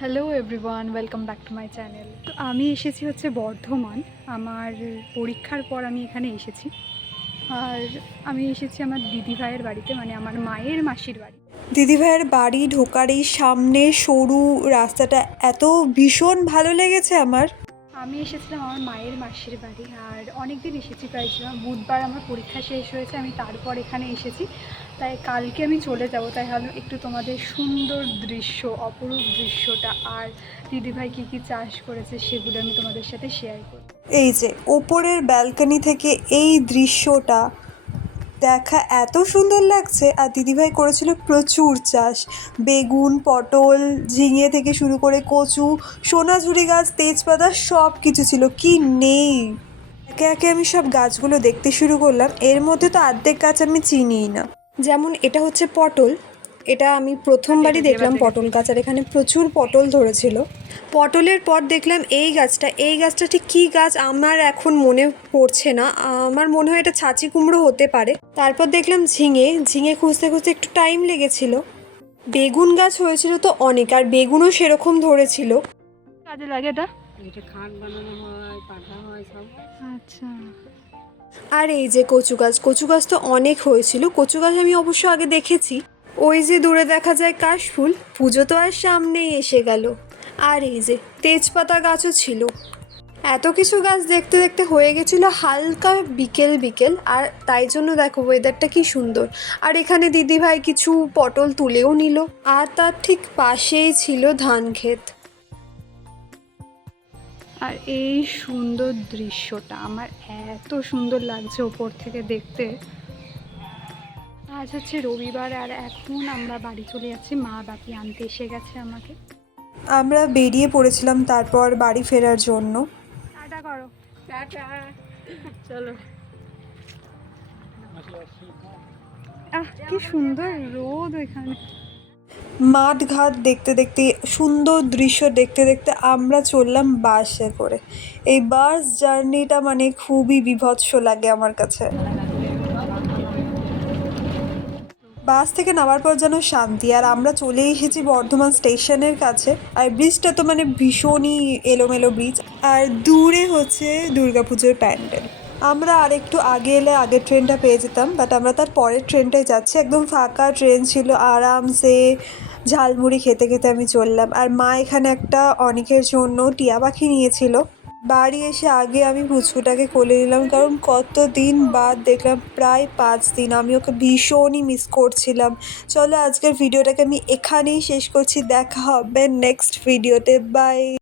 Hello everyone welcome back to my channel তো আমি এসেছি হচ্ছে বর্ধমান। আমার পরীক্ষার পর আমি এখানে এসেছি। আর আমি এসেছি আমার দিদি ভাইয়ের বাড়িতে মানে আমার মায়ের মাসির বাড়ি। দিদিভাইয়ের বাড়ি ঢোকার এই সামনে সরু রাস্তাটা এত ভীষণ ভালো লেগেছে আমার। আমি এসেছিলাম আমার মায়ের মাসির বাড়ি আর অনেক দিন এসেছি প্রায় বুধবার আমার পরীক্ষা শেষ হয়েছে আমি তারপর এখানে এসেছি। তাই কালকে আমি চলে যাব, তাই ভাবলাম একটু তোমাদের সুন্দর দৃশ্য, অপরূপ দৃশ্যটা আর দিদিভাই কী কী চাষ করেছে সেগুলো আমি তোমাদের সাথে শেয়ার করি এই যে, ওপরের ব্যালকনি থেকে এই দৃশ্যটা দেখা এত সুন্দর লাগছে আর দিদিভাই করেছিল প্রচুর চাষ। বেগুন, পটল, ঝিঙে থেকে শুরু করে কচু সোনাঝুরি গাছ, তেজপাতা সব কিছু ছিল, কি নেই? একে একে আমি সব গাছগুলো দেখতে শুরু করলাম, এর মধ্যে তো অর্ধেক গাছ আমি চিনিই না। যেমন এটা হচ্ছে পটল। এটা আমি প্রথমবারই দেখলাম পটল গাছ আর এখানে প্রচুর পটল ধরেছিল। পটলের পর দেখলাম এই গাছটা এই গাছটা ঠিক কী গাছ আমার এখন মনে পড়ছে না। আমার মনে হয় এটা ছাঁচি কুমড়ো হতে পারে। তারপর দেখলাম ঝিঙে ঝিঙে খুঁজতে খুঁজতে একটু টাইম লেগেছিল। বেগুন গাছ হয়েছিল তো অনেক আর বেগুনও সেরকম ধরেছিল। কাজে লাগে এটা? এটা খাট বানানো হয় পাঠা হয় সব। আচ্ছা। আর এই যে কচু গাছ কচু গাছ তো অনেক হয়েছিল। কচু গাছ আমি অবশ্য আগে দেখেছি। ওই যে দূরে দেখা যায় কাশফুল, পুজো তো আর সামনেই এসে গেল। আর এই যে তেজপাতা গাছও ছিল। এত কিছু গাছ দেখতে দেখতে হয়ে গেছিল হালকা বিকেল বিকেল, আর তাই জন্য দেখো ওয়েদারটা কি সুন্দর। আর এখানে দিদিভাই কিছু পটল তুলেও নিল, আর তার ঠিক পাশেই ছিল ধান ক্ষেত। আর এই সুন্দর দৃশ্যটা আমার এত সুন্দর লাগছে ওপর থেকে দেখতে। আজ হচ্ছে রবিবার আর এখন আমরা বাড়ি চলে যাচ্ছি। মা বাপি আনতে এসে গেছে আমাকে। আমরা বেরিয়ে পড়েছিলাম তারপর বাড়ি ফেরার জন্য। টাটা করো। টাটা। চলো। আহ কি সুন্দর রোদ এখানে। মাঠ ঘাট দেখতে দেখতে, সুন্দর দৃশ্য দেখতে দেখতে আমরা চললাম বাসে করে। এই বাস জার্নিটা মানে খুবই বিভৎস লাগে আমার কাছে। বাস থেকে নামার পর যেন শান্তি। আর আমরা চলে এসেছি বর্ধমান স্টেশনের কাছে। আর ব্রিজটা তো মানে ভীষণই এলোমেলো ব্রিজ আর দূরে হচ্ছে দুর্গাপুজোর প্যান্ডেল। আমরা আর একটু আগে এলে আগের ট্রেনটা পেয়ে যেতাম বাট আমরা তার পরের ট্রেনটায় যাচ্ছি। একদম ফাঁকা ট্রেন ছিল, আরামসে ঝালমুড়ি খেতে খেতে আমি চললাম। আর মা এখানে একটা অনেকের জন্য টিয়া পাখি নিয়েছিল। বাড়ি এসে আগে আমি পুচকুটাকে কোলে নিলাম, কারণ কত দিন বাদ দেখলাম, প্রায় পাঁচ দিন। আমি ওকে ভীষণই মিস করছিলাম। চলো আজকের ভিডিওটাকে আমি এখানেই শেষ করছি। দেখা হবে নেক্সট ভিডিওতে বাই